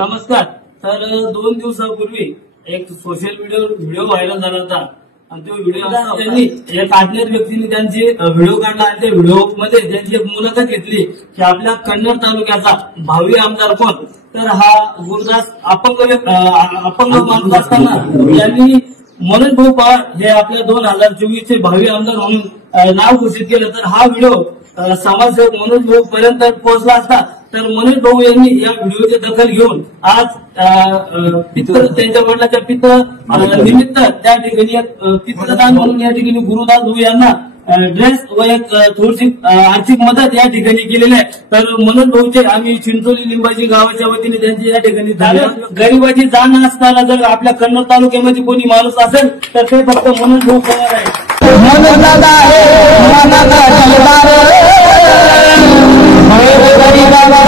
नमस्कार. तर 2 दिवसापूर्वी एक सोशल व्हिडिओ व्हायरल झाला होता आणि तो व्हिडिओ त्यांनी एक अज्ञात व्यक्तीने त्यांची व्हिडिओ काढला आणि त्या व्हिडिओ मध्ये त्यांची एक मुलाखत घेतली की आपल्या कन्नड तालुक्याचा भावी आमदार कोण. तर हा गुरुदास अपंग माणूस असताना यांनी मनोज भाऊ पवार हे आपल्या 2024 चे भावी आमदार म्हणून नाव घोषित केलं. तर हा व्हिडिओ समाजसेवक मनोज भाऊ पर्यंत पोहोचला असता तर मनोज भाऊ यांनी या व्हिडिओची दखल घेऊन आज त्यांच्या वडिलांच्या पित्र निमित्त त्या ठिकाणी पित्रदान म्हणून या ठिकाणी गुरुदास भाऊ यांना ड्रेस व एक थोडीशी आर्थिक मदत या ठिकाणी केलेली आहे. तर मनोज भाऊचे आम्ही चिंचोली लिंबाजी गावाच्या वतीने त्यांची या ठिकाणी गरिबाची जाण असताना जर आपल्या कन्नड तालुक्यामध्ये कोणी माणूस असेल तर ते फक्त मनोज भाऊ पवार आहे. गरीबाला